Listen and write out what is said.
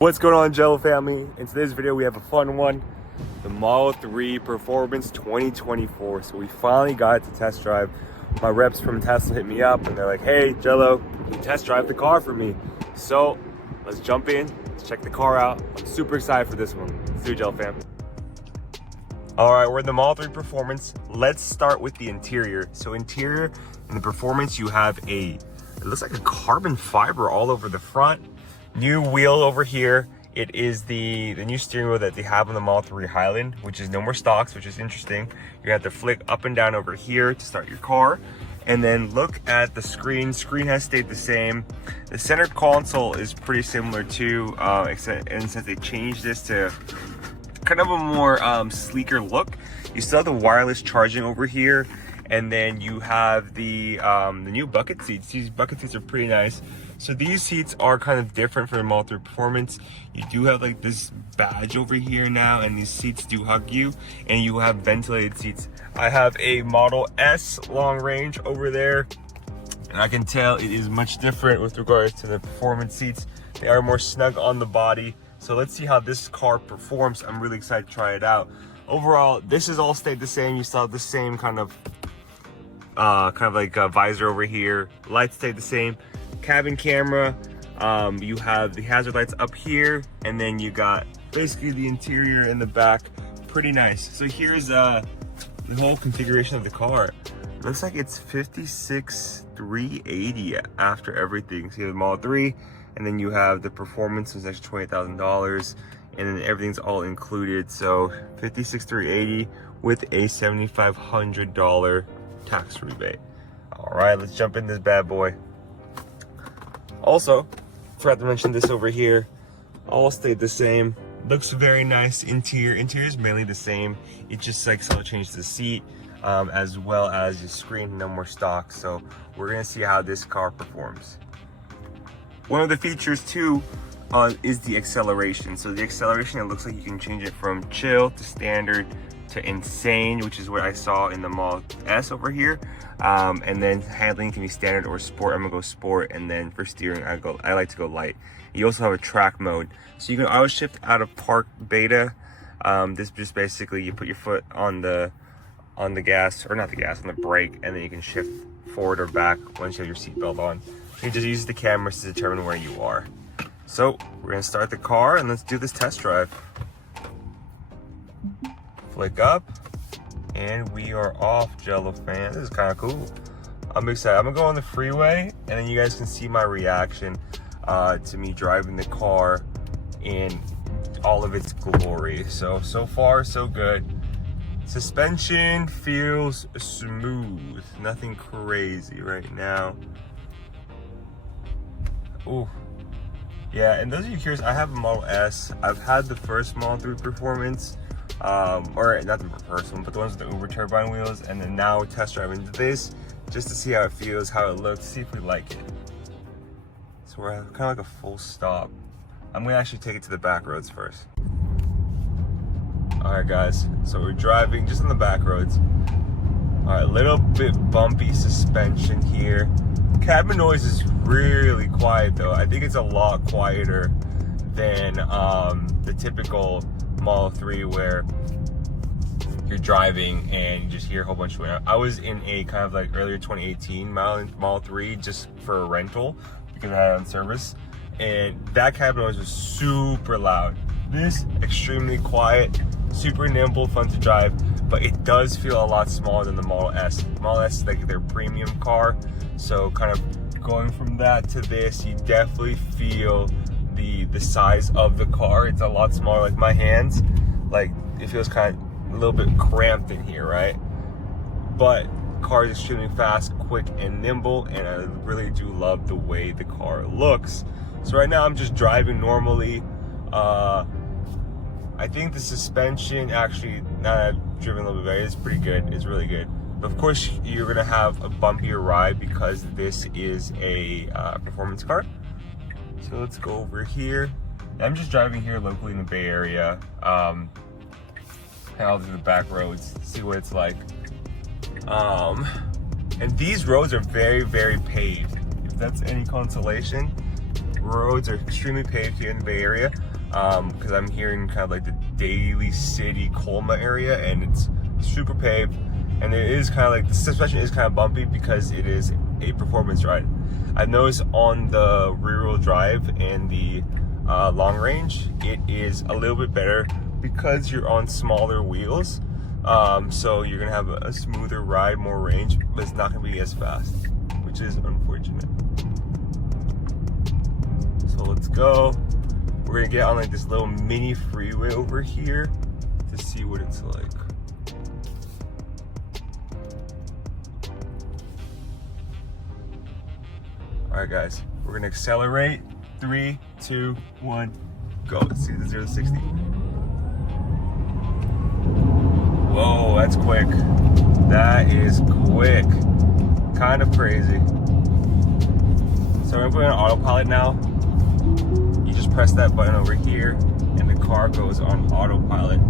What's going on, Jello family? In today's video we have a fun one, the Model 3 Performance 2024. So we finally got to test drive. My reps from Tesla hit me up and they're like, hey Jello, you test drive the car for me. So let's jump in, let's check the car out. I'm super excited for this one. Let's do it, Jello fam. All right, we're in the Model 3 Performance. Let's start with the interior. So interior in the Performance, you have it looks like a carbon fiber all over the front. New wheel over here. It is the new steering wheel that they have on the Model 3 Highland, which is no more stocks, which is interesting. You're gonna have to flick up and down over here to start your car. And then look at the screen. Screen has stayed the same. The center console is pretty similar too, except since they changed this to kind of a more sleeker look. You still have the wireless charging over here. And then you have the new bucket seats. These bucket seats are pretty nice. So these seats are kind of different for the Model 3 Performance. You do have like this badge over here now, and these seats do hug you, and you have ventilated seats. I have a Model S long range over there, and I can tell it is much different with regards to the Performance seats. They are more snug on the body. So let's see how this car performs. I'm really excited to try it out. Overall, this has all stayed the same. You still have the same kind of like a visor over here. Lights stay the same. Cabin camera. You have the hazard lights up here, and then you got basically the interior in the back. Pretty nice. So here's the whole configuration of the car. It looks like it's $56,380 after everything. So you have the Model 3, and then you have the Performance, was actually $20,000, and then everything's all included. So $56,380 with a $7,500 tax rebate. All right, let's jump in this bad boy. Also, forgot to mention this over here. All stayed the same. Looks very nice. Interior is mainly the same. It just like so changed the seat, as well as the screen. No more stock. So we're gonna see how this car performs. One of the features too is the acceleration. So the acceleration, it looks like you can change it from chill to standard to insane, which is what I saw in the Model S over here. And then handling can be standard or sport. I'm gonna go sport, and then for steering, I like to go light. You also have a track mode, so you can auto shift out of park beta. This just basically you put your foot on the gas, or not the gas, on the brake, and then you can shift forward or back once you have your seatbelt on. You just use the cameras to determine where you are. So we're gonna start the car and let's do this test drive. Flick up, and we are off, Jello fan. This is kind of cool. I'm excited. I'm gonna go on the freeway, and then you guys can see my reaction to me driving the car in all of its glory. So far so good. Suspension feels smooth, nothing crazy right now. Ooh. Yeah, and those of you curious, I have a Model S. I've had the first Model 3 Performance, or not the first one, but the ones with the Uber turbine wheels, and then now we're test driving this just to see how it feels, how it looks, see if we like it. So we're at kind of like a full stop. I'm gonna actually take it to the back roads first. All right, guys, so we're driving just on the back roads. All right, a little bit bumpy suspension here. Cabin noise is really quiet though. I think it's a lot quieter than the typical Model 3 where you're driving and you just hear a whole bunch of wind. I was in a kind of like earlier 2018 Model 3 just for a rental because I had it on service, and that cabin noise was super loud. This extremely quiet, super nimble, fun to drive, but it does feel a lot smaller than the Model S. Model S is like their premium car, so kind of going from that to this, you definitely feel the size of the car. It's a lot smaller. Like my hands, like it feels kind of a little bit cramped in here, right? But the car is extremely fast, quick, and nimble, and I really do love the way the car looks. So right now I'm just driving normally. I think the suspension actually, now that I've driven a little bit better, it's pretty good. It's really good. But of course, you're gonna have a bumpier ride because this is a performance car. So let's go over here. I'm just driving here locally in the Bay Area. And I'll do the back roads, see what it's like. And these roads are very, very paved. If that's any consolation, roads are extremely paved here in the Bay Area. because I'm here in kind of like the Daly City, Colma area, and it's super paved, and it is kind of like the suspension is kind of bumpy because it is a performance ride. I've noticed on the rear-wheel drive and the long range, it is a little bit better because you're on smaller wheels. So you're gonna have a smoother ride, more range, but it's not gonna be as fast, which is unfortunate. So let's go. We're gonna get on like this little mini freeway over here to see what it's like. All right, guys, we're gonna accelerate. 3, 2, 1, go. Let's see the 0 to 60. Whoa, that's quick. That is quick. Kind of crazy. So we're gonna put it on autopilot now. You just press that button over here and the car goes on autopilot.